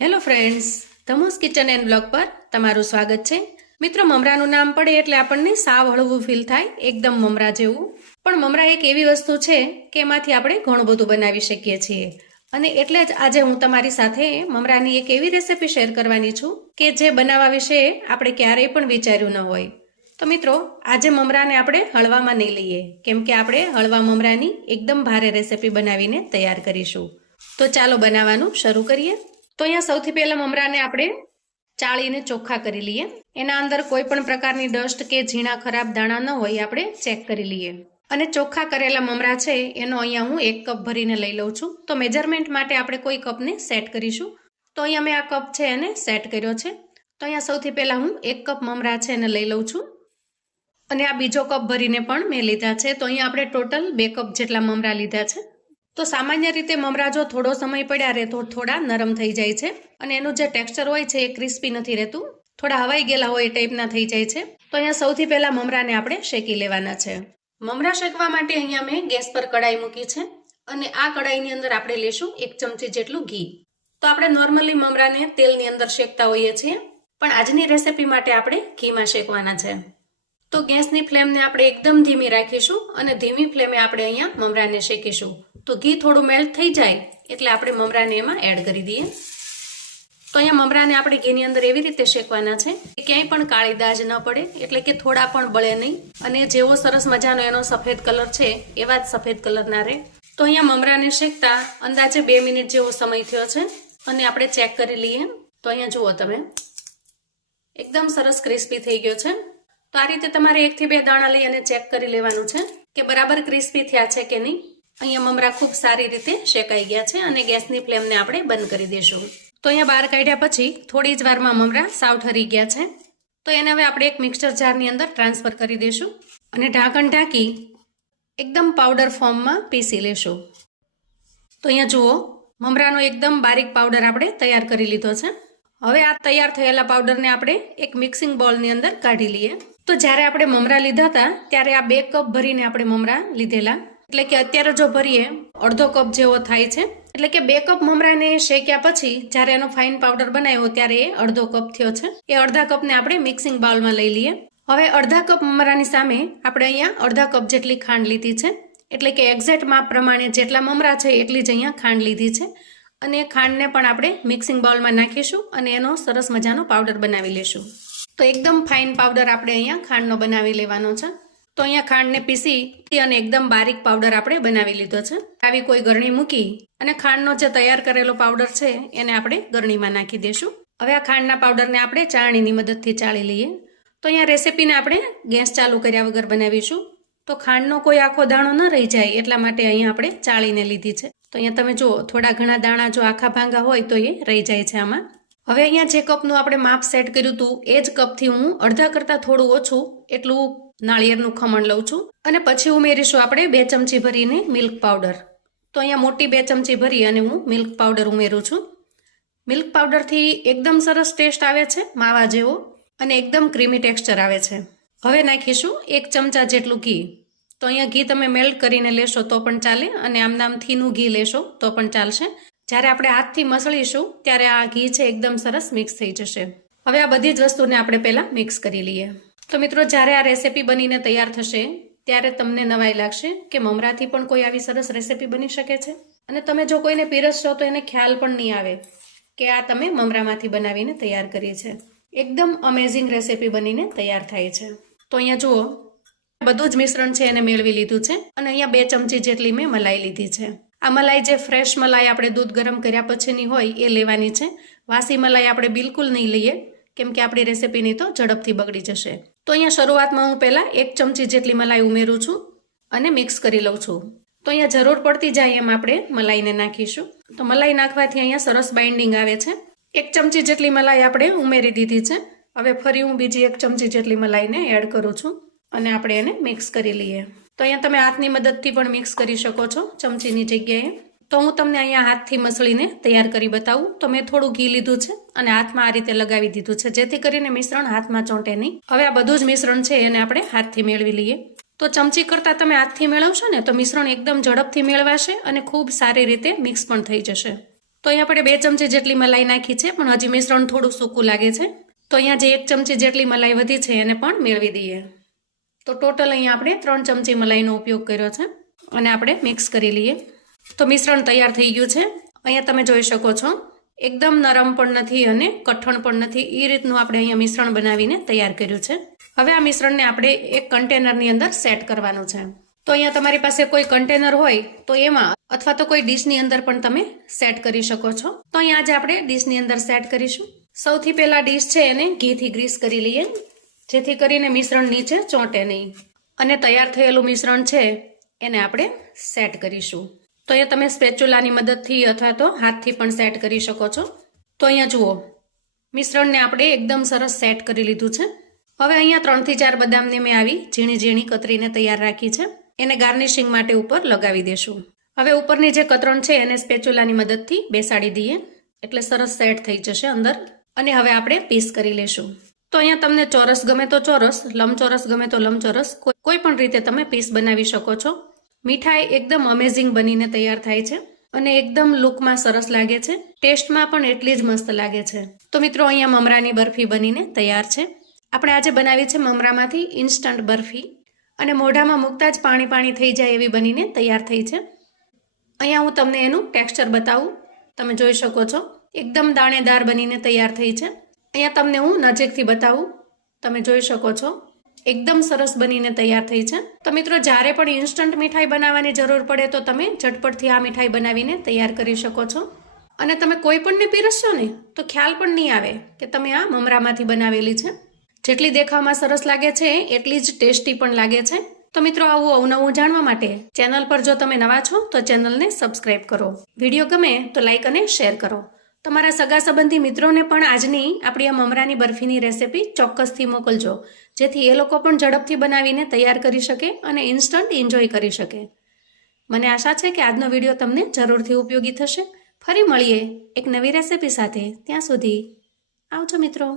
Hello friends, ધમુસ kitchen and blog પર તમારું સ્વાગત છે. મિત્રો, મમરાનું નામ પડે એટલે આપણને સાવ હળવું ફીલ થાય, એકદમ મમરા જેવું. પણ મમરા એક એવી વસ્તુ છે કે એમાંથી આપણે ઘણું બધું બનાવી શકીએ છીએ. અને એટલે જ આજે હું તમારી સાથે મમરાની એક એવી રેસીપી શેર કરવાની છું કે જે બનાવવા વિશે આપણે ક્યારેય પણ વિચાર્યું ન હોય. તો મિત્રો, આજે મમરાને આપણે હળવામાં નહીં લઈએ, કેમ કે આપણે હળવા મમરાની એકદમ ભારે રેસીપી બનાવીને તૈયાર કરીશું. તો ચાલો બનાવવાનું શરૂ કરીએ. તો અહીંયા સૌથી પહેલા મમરાને આપણે ચાળીને ચોખ્ખા કરી લઈએ. એના અંદર કોઈ પણ પ્રકારની ડસ્ટ કે ઝીણા ખરાબ દાણા ન હોય આપણે ચેક કરી લઈએ. અને ચોખ્ખા કરેલા મમરા છે એનો અહીંયા હું 1 કપ ભરીને લઈ લઉં છું. તો મેજરમેન્ટ માટે આપણે કોઈ કપને સેટ કરીશું. તો અહીંયા મેં આ કપ છે એને સેટ કર્યો છે. તો અહીંયા સૌથી પહેલા હું 1 કપ મમરા છે એને લઈ લઉં છું. અને આ બીજો કપ ભરીને પણ મેં લીધા છે. તો અહીંયા આપણે ટોટલ 2 કપ જેટલા મમરા લીધા છે. તો સામાન્ય રીતે મમરા જો થોડો સમય પડ્યા રહે તો થોડા નરમ થઈ જાય છે અને એનું જે ટેક્સચર હોય છે એ ક્રિસ્પી નથી રહેતું, થોડા હવાઈ ગયેલા હોય એ ટાઈપના થઈ જાય છે. તો અહીંયા સૌથી પહેલા મમરાને આપણે શેકી લેવાના છે. મમરા શેકવા માટે અહીંયા મેં ગેસ પર કડાઈ મૂકી છે અને આ કડાઈની અંદર આપણે લેશું 1 ચમચી જેટલું ઘી. તો આપણે નોર્મલી મમરાને તેલની અંદર શેકતા હોઈએ છીએ, પણ આજની રેસીપી માટે આપણે ઘીમાં શેકવાના છે. તો ગેસની ફ્લેમને આપણે એકદમ ધીમી રાખીશું અને ધીમી ફ્લેમે આપણે અહીંયા મમરાને શેકીશું. તો ઘી થોડું મેલ્ટ થઈ જાય એટલે આપણે મમરાને એમાં એડ કરી દઈએ. તો અહીંયા મમરાને આપણે ઘીની અંદર એવી રીતે શેકવાના છે કે ક્યાંય પણ કાળી દાજ ન પડે, એટલે કે થોડા પણ બળે નહીં અને જેવો સરસ મજાનો એનો સફેદ કલર છે એવા જ સફેદ કલર ના રહે. તો અહીંયા મમરાને શેકતા અંદાજે 2 મિનિટ જેવો સમય થયો છે અને આપણે ચેક કરી લઈએ. તો અહીંયા જુઓ તમે, એકદમ સરસ ક્રિસ્પી થઈ ગયો છે. તો આ રીતે તમારે 1 થી 2 દાણા લઈ અને ચેક કરી લેવાનું છે કે બરાબર ક્રિસ્પી થયા છે કે નહીં. અહીંયા મમરા ખૂબ સારી રીતે શેકાઈ ગયા છે અને ગેસની ફ્લેમને આપણે બંધ કરી દઈશું. તો અહીંયા બહાર કાઢ્યા પછી થોડી જ વારમાં મમરા સાવ ઠરી ગયા છે. તો એને હવે આપણે એક મિક્સર જારની અંદર ટ્રાન્સફર કરી દઈશું અને ઢાંકણ ઢાંકી એકદમ પાવડર ફોર્મમાં પીસી લેશું. તો અહીંયા જુઓ, મમરાનો એકદમ બારીક પાવડર આપણે તૈયાર કરી લીધો છે. હવે આ તૈયાર થયેલા પાવડરને આપણે એક મિક્સિંગ બોલની અંદર કાઢી લઈએ. તો જ્યારે આપણે મમરા લીધા હતા ત્યારે આ 2 કપ ભરીને આપણે મમરા લીધેલા, એટલે કે અત્યારે જો ભરીએ અડધો કપ જેવો થાય છે. એટલે કે 2 કપ મમરાને શેક્યા પછી જ્યારે એનો ફાઇન પાવડર બનાવ્યો ત્યારે એ અડધો કપ થયો છે. એ અડધા કપને આપણે મિક્સિંગ બાઉલમાં લઈ લઈએ. હવે અડધા કપ મમરાની સામે આપણે અહીંયા અડધા કપ જેટલી ખાંડ લીધી છે, એટલે કે એક્ઝેક્ટ માપ પ્રમાણે જેટલા મમરા છે એટલી જ અહીંયા ખાંડ લીધી છે. અને ખાંડને પણ આપણે મિક્સિંગ બાઉલમાં નાખીશું અને એનો સરસ મજાનો પાવડર બનાવી લેશું. તો એકદમ ફાઇન પાવડર આપણે અહીંયા ખાંડનો બનાવી લેવાનો છે. તો અહીંયા ખાંડને પીસી અને એકદમ બારીક પાવડર આપણે બનાવી લીધો છે. આવી કોઈ ગરણી મૂકી અને ખાંડનો જે તૈયાર કરેલો પાવડર છે એને આપણે ગરણીમાં નાખી દઈશું. હવે આ ખાંડના પાવડરને આપણે ચાળણીની મદદથી ચાળી લઈએ. તો અહીંયા રેસીપીને આપણે ગેસ ચાલુ કર્યા વગર બનાવીશું. તો ખાંડનો કોઈ આખો દાણો ન રહી જાય એટલા માટે અહીંયા આપણે ચાળીને લીધી છે. તો અહીંયા તમે જુઓ, થોડા ઘણા દાણા જો આખા ભાંગા હોય તો એ રહી જાય છે આમાં. હવે અહીંયા જે કપનું આપણે માપ સેટ કર્યું હતું એ જ કપથી હું અડધા કરતાં થોડું ઓછું એટલું નાળિયેરનું ખમણ લઉં છું અને પછી ઉમેરીશું આપણે 2 ચમચી ભરીને મિલ્ક પાવડર. તો અહીંયા મોટી 2 ચમચી ભરી અને હું મિલ્ક પાવડર ઉમેરું છું. મિલ્ક પાવડરથી એકદમ સરસ ટેસ્ટ આવે છે, માવા જેવો, અને એકદમ ક્રીમી ટેક્સચર આવે છે. હવે નાખીશું 1 ચમચા જેટલું ઘી. તો અહીંયા ઘી તમે મેલ્ટ કરીને લેશો તો પણ ચાલે અને આમનામથીનું ઘી લેશો તો પણ ચાલશે. જ્યારે આપણે હાથથી મસળીશું ત્યારે આ ઘી છે એકદમ સરસ મિક્સ થઈ જશે. હવે આ બધી જ વસ્તુને આપણે પહેલાં મિક્સ કરી લઈએ. તો મિત્રો, જ્યારે આ રેસીપી બનીને તૈયાર થશે ત્યારે તમને નવાઈ લાગશે કે મમરાથી પણ કોઈ આવી સરસ રેસીપી બની શકે છે. અને તમે જો કોઈને પીરસશો તો એને ખ્યાલ પણ નહીં આવે કે આ તમે મમરામાંથી બનાવીને તૈયાર કરી છે. એકદમ અમેઝિંગ રેસીપી બનીને તૈયાર થાય છે. તો અહીંયા જુઓ, બધું જ મિશ્રણ છે એને મેળવી લીધું છે અને અહીંયા 2 ચમચી જેટલી મેં મલાઈ લીધી છે. આ મલાઈ જે ફ્રેશ મલાઈ આપણે દૂધ ગરમ કર્યા પછીની હોય એ લેવાની છે. વાસી મલાઈ આપણે બિલકુલ નહીં લઈએ, કેમ કે આપણી રેસીપીની તો ઝડપથી બગડી જશે. તો અહીંયા શરૂઆતમાં હું પહેલાં 1 ચમચી જેટલી મલાઈ ઉમેરું છું અને મિક્સ કરી લઉં છું. તો અહીંયા જરૂર પડતી જાય એમ આપણે મલાઈને નાખીશું. તો મલાઈ નાખવાથી અહીંયા સરસ બાઇન્ડિંગ આવે છે. 1 ચમચી જેટલી મલાઈ આપણે ઉમેરી દીધી છે. હવે ફરી હું બીજી 1 ચમચી જેટલી મલાઈને એડ કરું છું અને આપણે એને મિક્સ કરી લઈએ. તો અહીંયા તમે હાથની મદદથી પણ મિક્સ કરી શકો છો ચમચીની જગ્યાએ. તો હું તમને અહીંયા હાથથી મસળીને તૈયાર કરી બતાવું. તો મેં થોડું ઘી લીધું છે અને હાથમાં આ રીતે લગાવી દીધું છે, જેથી કરીને મિશ્રણ હાથમાં ચોંટે નહીં. હવે આ બધું જ મિશ્રણ છે એને આપણે હાથથી મેળવી લઈએ. તો ચમચી કરતાં તમે હાથથી મેળવશો ને તો મિશ્રણ એકદમ ઝડપથી મેળવાશે અને ખૂબ સારી રીતે મિક્સ પણ થઈ જશે. તો અહીંયા આપણે 2 ચમચી જેટલી મલાઈ નાખી છે, પણ હજી મિશ્રણ થોડું સૂકું લાગે છે. તો અહીંયા જે 1 ચમચી જેટલી મલાઈ વધી છે એને પણ મેળવી દઈએ. તો ટોટલ અહીંયા આપણે 3 ચમચી મલાઈનો ઉપયોગ કર્યો છે અને આપણે મિક્સ કરી લઈએ. તો મિશ્રણ તૈયાર થઈ ગયું છે. અહીંયા તમે જોઈ શકો છો એકદમ નરમ પણ નથી અને કઠણ પણ નથી, એ રીતનું આપણે અહીંયા મિશ્રણ બનાવીને તૈયાર કર્યું છે. હવે આ મિશ્રણને આપણે એક કન્ટેનરની અંદર સેટ કરવાનું છે. તો અહીંયા તમારી પાસે કોઈ કન્ટેનર હોય તો એમાં અથવા તો કોઈ ડીશની અંદર પણ તમે સેટ કરી શકો છો. તો અહીંયા આજે આપણે ડીશની અંદર સેટ કરીશું. સૌથી પહેલા ડીશ છે એને ઘીથી ગ્રીસ કરી લઈએ, જેથી કરીને મિશ્રણ નીચે ચોંટે નહીં. અને તૈયાર થયેલું મિશ્રણ છે એને આપણે સેટ કરીશું. તો અહીંયા તમે સ્પેચ્યુલાની મદદથી અથવા તો હાથથી પણ સેટ કરી શકો છો. તો અહીંયા જુઓ, મિશ્રણને આપણે એકદમ સરસ સેટ કરી લીધું છે. હવે અહીંયા 3 થી 4 બદામને મેં આવી ઝીણી ઝીણી કતરીને તૈયાર રાખી છે. એને ગાર્નિશિંગ માટે ઉપર લગાવી દેશું. હવે ઉપરની જે કતરણ છે એને સ્પેચ્યુલાની મદદથી બેસાડી દઈએ, એટલે સરસ સેટ થઈ જશે અંદર. અને હવે આપણે પીસ કરી લેશું. તો અહીંયા તમને ચોરસ ગમે તો ચોરસ, લંબચોરસ ગમે તો લંબચોરસ, કોઈ પણ રીતે તમે પીસ બનાવી શકો છો. મીઠાઈ એકદમ અમેઝિંગ બનીને તૈયાર થાય છે અને એકદમ લુકમાં સરસ લાગે છે, ટેસ્ટમાં પણ એટલી જ મસ્ત લાગે છે. તો મિત્રો અહીંયા મમરાની બરફી બનીને તૈયાર છે. આપણે આજે બનાવી છે મમરામાંથી ઇન્સ્ટન્ટ બરફી અને મોઢામાં મૂકતા જ પાણી પાણી થઈ જાય એવી બનીને તૈયાર થઈ છે. અહીંયા હું તમને એનું ટેક્સચર બતાવું. તમે જોઈ શકો છો એકદમ દાણેદાર બનીને તૈયાર થઈ છે. અહીંયા તમને હું નજીકથી બતાવું. તમે જોઈ શકો છો એકદમ સરસ બનીને તૈયાર થઈ છે. તો મિત્રો જ્યારે પણ ઇન્સ્ટન્ટ મીઠાઈ બનાવવાની જરૂર પડે તો તમે ઝટપટથી આ મીઠાઈ બનાવીને તૈયાર કરી શકો છો. અને તમે કોઈ પણને પીરસશો ને તો ખ્યાલ પણ નહીં આવે કે તમે આ મમરામાંથી બનાવેલી છે. જેટલી દેખાવમાં સરસ લાગે છે એટલી જ ટેસ્ટી પણ લાગે છે. તો મિત્રો આવું અવનવું જાણવા માટે ચેનલ પર જો તમે નવા છો તો ચેનલને સબસ્ક્રાઇબ કરો. વિડીયો ગમે તો લાઇક અને શેર કરો. તમારા સગા સંબંધી મિત્રોને પણ આજની આપણી આ મમરાની બરફીની રેસિપી ચોક્કસથી મોકલજો, જેથી એ લોકો પણ ઝડપથી બનાવીને તૈયાર કરી શકે અને ઇન્સ્ટન્ટ એન્જોય કરી શકે. મને આશા છે કે આજનો વિડીયો તમને જરૂરથી ઉપયોગી થશે. ફરી મળીએ એક નવી રેસિપી સાથે. ત્યાં સુધી આવજો મિત્રો.